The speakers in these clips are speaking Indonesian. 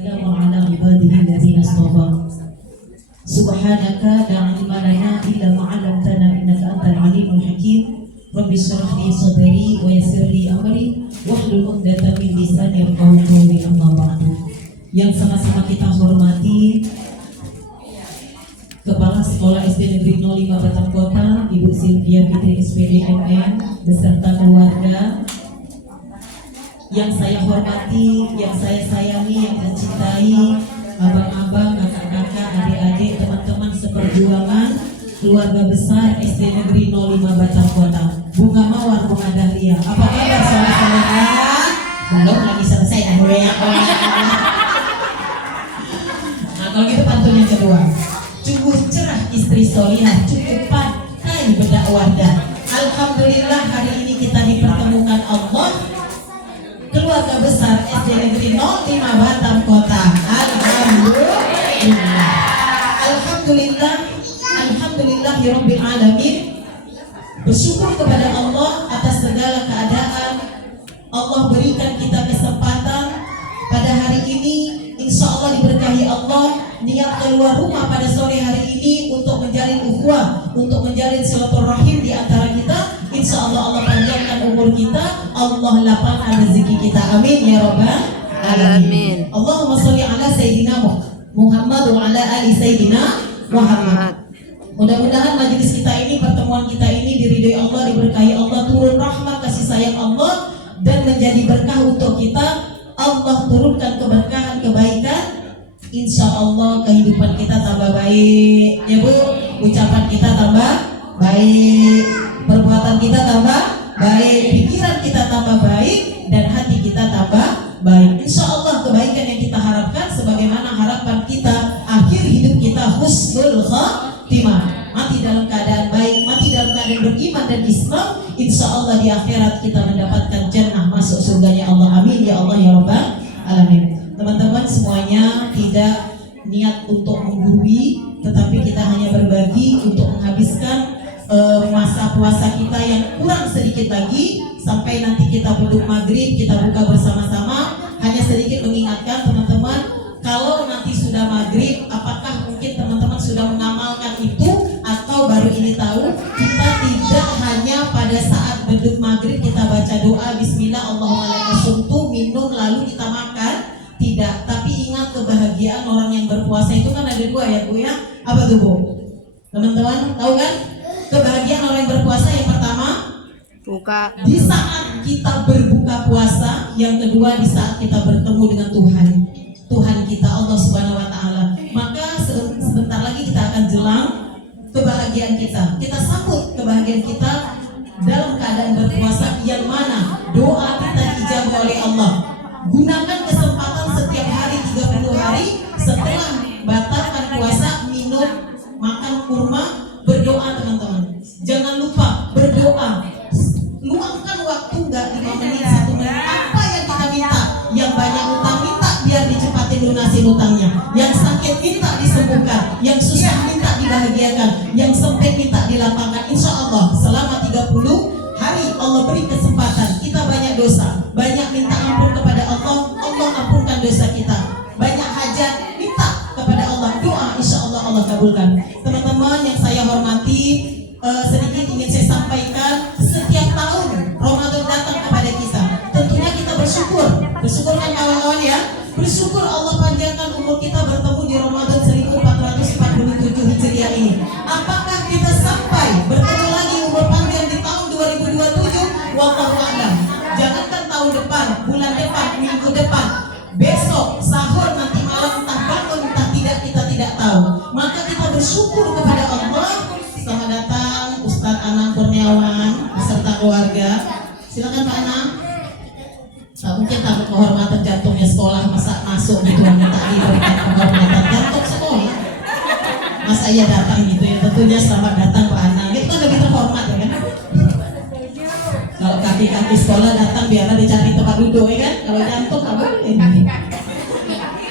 وعلى عباده الذين اصطفى سبحانك لا علم لنا إلا ما علمتنا إنك أنت العليم الحكيم رب اشرح لي صدري ويسر لي أمري واحلل عقدة من لساني يفقهوا قولي أما بعد. Yang sama-sama kita hormati Kepala Sekolah SD Negeri 05 Batam Kota, Ibu Sylvia Fitri SPD MN beserta keluarga. Yang saya hormati, yang saya sayangi, yang saya cintai, abang-abang, kakak-kakak, adik-adik, teman-teman seperjuangan, keluarga besar SD Negeri 05 Batam Kota. Bunga Mawar, Bunga Dahlia. Apa kabar saudara-saudara? Belum lagi selesai dah ya. Nah, kalau gitu pantun yang kedua. Cukup cerah istri solihah, cukup pandai berdakwah. Alhamdulillah hari ini kita dipertemukan Allah, keluarga besar SD Negeri 05 Batam Kota. Alhamdulillah. Alhamdulillah. Alhamdulillahirabbil alamin. Bersyukur kepada Allah atas segala keadaan. Allah berikan kita kesempatan pada hari ini, insya Allah diberkahi Allah. Niat keluar rumah pada sore hari ini untuk menjalin ukhuwah, untuk menjalin silaturahim di antara kita. Insya Allah Allah panjangkan umur kita, Allah lapangkan rezeki kita. Amin ya rabbal alamin. Allahumma sholli ala sayyidina Muhammad wa ala ali sayyidina Muhammad. Mudah-mudahan majelis kita ini, pertemuan kita ini diridhoi Allah, diberkahi Allah, turun rahmat kasih sayang Allah dan menjadi berkah untuk kita. Allah turunkan keberkahan, kebaikan. Insya Allah kehidupan kita tambah baik, ya Bu. Ucapan kita tambah baik, perbuatan kita tambah baik, pikiran kita tambah baik, dan hati kita tambah baik. Insya Allah kebaikan yang kita harapkan, sebagaimana harapan kita akhir hidup kita husnul khatimah, mati dalam keadaan baik, mati dalam keadaan beriman dan Islam. Insya Allah di akhirat kita mendapatkan jannah, masuk surganya Allah. Amin ya Allah ya rabbal alamin. Teman-teman semuanya, tidak niat untuk menggurui, tetapi kita hanya berbagi untuk menghabiskan masa puasa kita yang kurang sedikit lagi sampai nanti kita duduk maghrib, kita buka bersama-sama. Hanya sedikit mengingatkan teman-teman, kalau nanti sudah maghrib, apakah mungkin teman-teman sudah mengamalkan itu atau baru ini tahu? Kita tidak hanya pada saat duduk maghrib kita baca doa Bismillah Allahumma laka sumtu, minum lalu kita makan. Tidak, tapi ingat kebahagiaan orang yang berpuasa itu kan ada dua ya Bu ya. Apa tuh Bu? Teman-teman tahu kan? Kebahagiaan orang yang berpuasa yang pertama buka di saat kita berbuka puasa, yang kedua di saat kita bertemu dengan Tuhan kita Allah Subhanahu wa taala. Maka sebentar lagi kita akan jelang kebahagiaan kita. Kita sambut kebahagiaan kita dalam keadaan berpuasa, yang mana doa kita dijawab oleh Allah. Gunakan kesempatan setiap hari 30 hari setelah batalkan puasa, minum, makan kurma, berdoa teman-teman. Jangan lupa berdoa. Luangkan waktu enggak 5 menit, 1 menit. Apa yang kita minta? Yang banyak utang minta biar dicepatin lunasin utangnya. Yang sakit minta disembuhkan. Yang susah minta dibahagiakan. Yang sempit minta dilapangkan. Insya Allah selama 30 hari Allah beri kesempatan. Kita banyak dosa, banyak minta ampun kepada Allah, Allah ampunkan dosa kita. Banyak hajat, minta kepada Allah, doa, insya Allah Allah kabulkan. Teman-teman yang saya hormati, sedikit ingin saya sampaikan. Setiap tahun Ramadan datang kepada kita, tentunya kita bersyukur kan kawan-kawan ya. Bersyukur Allah panjangkan umur kita bertemu di Ramadan 1447 Hijriah ini. Apakah kita sampai bertemu lagi umur panjang di tahun 2027? Wallahu a'lam. Jangankan tahun depan, bulan depan, minggu depan, besok, sahur, nanti malam, entah bangun, entah tidak, kita tidak tahu. Maka kita bersyukur kepada Allah. Selamat datang Ustadz Anang Kurniawan beserta keluarga. Silakan Pak Anang. Tak mungkin takut kehormatan jantungnya sekolah, masa masuk gitu minta diberikan kehormatan jantung sekolah. Masa iya datang gitu ya, tentunya selamat datang Pak Anang. Itu kan lebih terhormat ya kan. Kalau kaki-kaki sekolah datang biarlah dicari tempat duduk ya kan. Kalau jantung nggak boleh.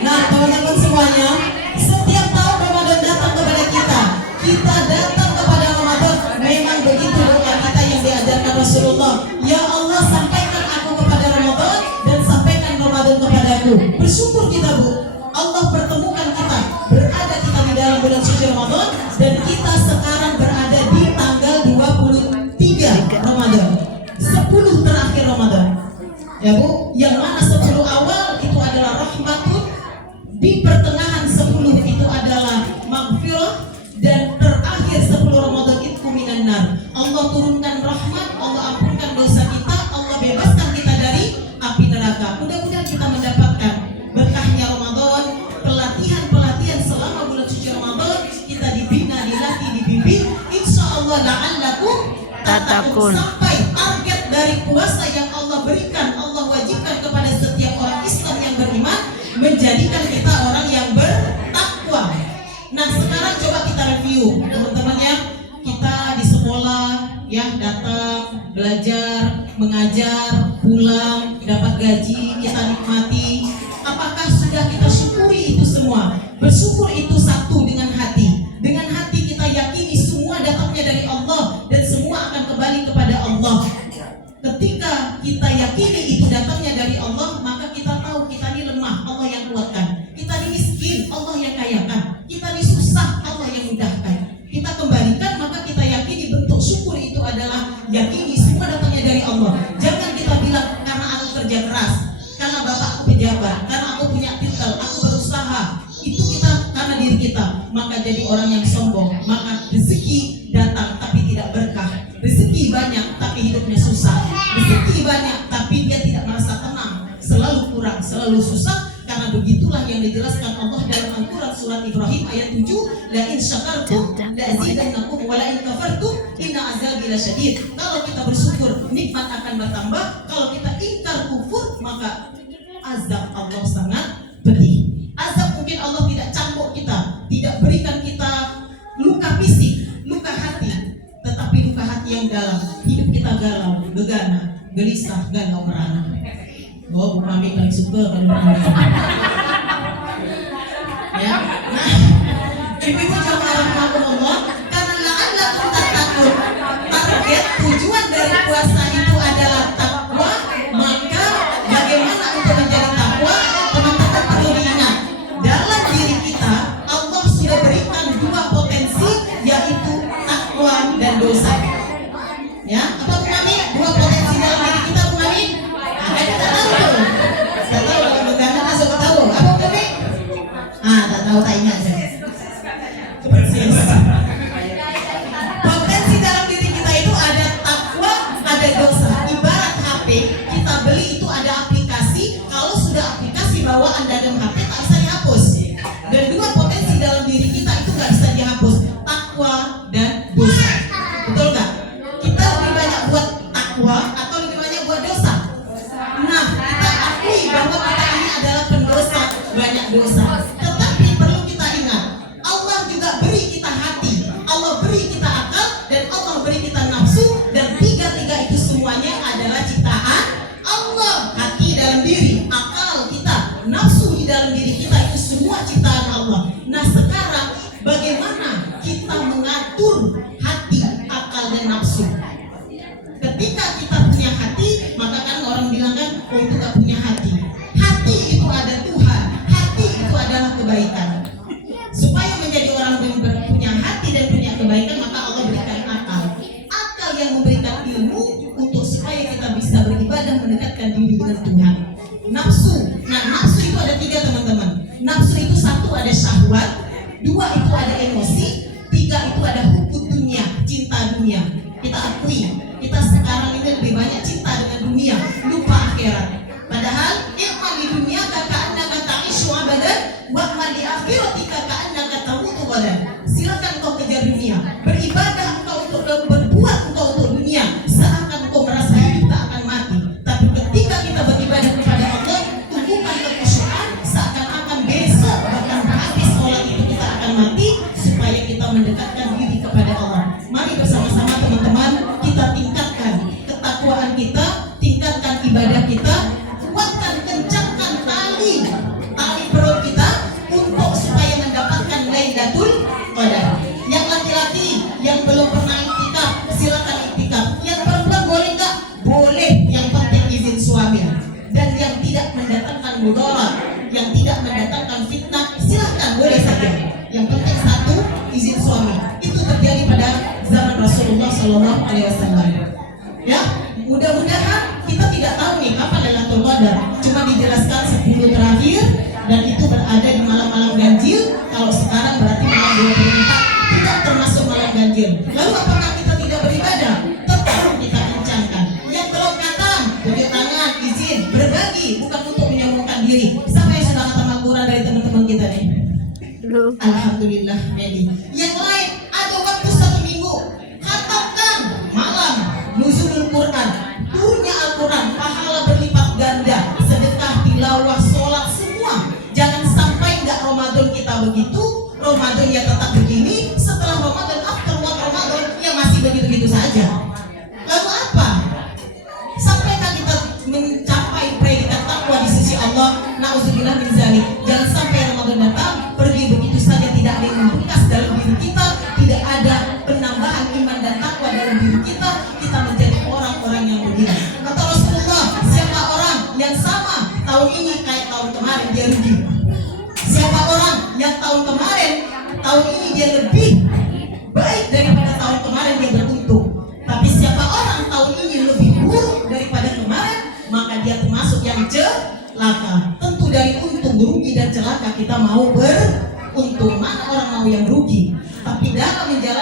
Nah teman-teman semuanya, setiap tahun Ramadan datang kepada kita. Kita datang kepada Ramadan, memang begitu doa kita yang diajarkan Rasulullah. Ya Allah, sampaikan aku kepada Ramadan dan sampaikan Ramadan kepadaku. Bersyukur kita Bu. Allah pertemukan kita, berada kita di dalam bulan suci Ramadan, dan kita sekarang berada di tanggal 23 Ramadan, 10 terakhir Ramadan. Ya Bu, yang mana 10 awal itu adalah rahmatun, di pertengahan 10 itu adalah maghfirah, dan terakhir 10 Ramadan itu minan nar. Allah turunkan rahmat, Allah ampunkan dosa kita, Allah bebaskan kita dari api neraka. Mudah-mudahan kita mendapatkan berkahnya Ramadan, pelatihan selama bulan suci Ramadan, kita dibina, dilatih, dibimbing, insya Allah la'allakum tattaqun, sampai target dari puasa yang Allah berikan, Allah wajibkan kepada setiap orang Islam yang beriman, menjadikan kita orang yang bertakwa. Nah, sekarang coba kita review, teman-teman ya. Kita di sekolah ya, datang, belajar, mengajar, pulang, dapat gaji, kita nikmati. Apakah sudah kita syukuri itu semua? Bersyukur itu satu dengan hati. Dengan hati kita yakini semua datangnya dari Allah dan semua akan kembali kepada Allah. Ketika kita yakini itu datangnya dari Allah, maka kita tahu kita ini lemah, Allah yang kuatkan. Kita ini miskin, Allah yang kayakan. Kita ini susah, Allah yang mudahkan. Kita kembalikan, maka kita yakini bentuk syukur itu adalah yakini semua datangnya dari Allah. Jangan kita bilang karena aku kerja keras, karena bapakku pejabat, karena aku punya titel, aku berusaha. Itu kita karena diri kita, maka jadi orang yang sombong. Maka rezeki datang tapi tidak berkah. Rezeki banyak tapi hidupnya susah. Rezeki banyak tapi dia tidak merasa tenang, selalu kurang, selalu susah. Karena begitulah yang dijelaskan Allah dalam Al-Quran surat Ibrahim ayat 7, la in syakartum la azidannakum wa la in kafartum inna azabi lasyadid. Kalau kita bersyukur, nikmat akan bertambah. Kalau kita ingkar kufur, maka azab Allah sangat pedih. Azab mungkin Allah tidak cambuk kita, tidak berikan kita luka fisik, luka hati, tetapi luka hati yang dalam. Hidup kita galau, gegana, gelisah, galau merana. Oh, Bu Mami paling suka kalau ya. Nah, ibu-ibu jamaah rahmatullah, karena la'allakum tattaqun, target tujuan dari puasa itu adalah takwa. Maka bagaimana untuk menjadi takwa? Teman-teman perlu diingat, dalam diri kita Allah sudah berikan dua potensi, yaitu takwa dan dosa. Ya, apa Bu Mami? Dua potensi dalam diri kita, Bu Mami? Ada kita tahu tuh. Saya tahu kalau beganan asal tahu. Apa Bu Mami? Tak tahu, tak ingat saya. Potensi dalam diri kita itu ada takwa, ada dosa. Ibarat HP, kita beli itu ada aplikasi. Kalau sudah aplikasi bawaan dalam HP tak bisa dihapus. Dan dua potensi dalam diri kita itu nggak bisa dihapus, takwa dan dosa. Betul nggak? Kita lebih banyak buat takwa atau lebih banyak buat dosa? Nah, kita akui bahwa kita ini adalah pendosa, banyak dosa. Tetapi perlu kita ingat, Allah juga beri kita hati, Allah beri kita akal, dan Allah beri kita nafsu. Dan tiga-tiga itu semuanya adalah ciptaan Allah. Hati dalam diri, akal kita, nafsu di dalam diri kita, itu semua ciptaan Allah. Nah, sekarang bagaimana kita mengatur hati, akal, dan nafsu? Ketika kita punya hati, maka kan orang bilang kan, oh itu gak punya hati. Hati itu ada Tuhan, hati itu adalah kebaikan. Supaya menjadi orang yang punya hati dan punya kebaikan, maka Allah berikan akal. Akal yang memberikan ilmu untuk supaya kita bisa beribadah, mendekatkan diri dengan Tuhan. Nafsu, nah nafsu itu ada tiga, teman-teman. Nafsu itu satu ada syahwat, dua itu ada emosi, tiga itu ada hubud dunia, cinta dunia. Kita akui, kita sekarang ini lebih banyak cinta dengan dunia, lupa akhirat. Padahal ilmu di dunia ka'annaka ta'ishu abadan wa ma li akhiratika ka'annaka tamutu ghadan. Silakan kau kejar dunia, beribadah engkau untuk berbuat engkau untuk dunia, seakan kau merasa hidup tak akan mati. Tapi ketika kita beribadah kepada Allah, tumbuhkan kekhusyuan, seakan-akan besok bahkan habis sholat itu kita akan mati, supaya kita mendekatkan diri kepada Allah. Mari bersama-sama teman-teman, kita tingkatkan ketakwaan kita, tingkatkan ibadah kita, kuatkan, kencangkan tali perut kita untuk ada di malam-malam ganjil. Kalau sekarang berarti malam 24 tidak termasuk malam ganjil. Lalu apakah kita tidak beribadah? Tetap kita kencangkan. Yang belum khatam, tunjuk tangan, izin, berbagi, bukan untuk menyombongkan diri. Siapa yang sudah khatam Al-Quran dari teman-teman kita nih? Alhamdulillah, Meli. Yang lain ada waktu 1 minggu, khatamkan malam nuzulul Quran, turunnya Al-Quran, pahala berlipat ganda, sedekah, tilawah, sholat, semua. Jangan sampai nggak Ramadan kita begitu, Ramadan ya tetap begini, setelah Ramadan, afterward Ramadan ya masih begitu-begitu saja. Lalu apa? Sampaikah kita mencapai predikat takwa di sisi Allah? Nauzubillah min zalik. Jangan sampai Ramadan datang pergi begitu saja, tidak ada yang membekas dalam diri kita, tidak ada penambahan iman dan takwa dalam diri kita. Kita menjadi orang-orang yang begini. Kata Rasulullah, siapa orang yang sama tahun ini kayak tahun kemarin, dia rugi. Siapa orang yang tahun kemarin, tahun ini dia lebih baik daripada tahun kemarin, dia beruntung. Tapi siapa orang tahun ini lebih buruk daripada kemarin, maka dia termasuk yang celaka. Tentu dari untung, rugi dan celaka kita mau beruntung. Mana orang mau yang rugi? Tapi dalam menjalani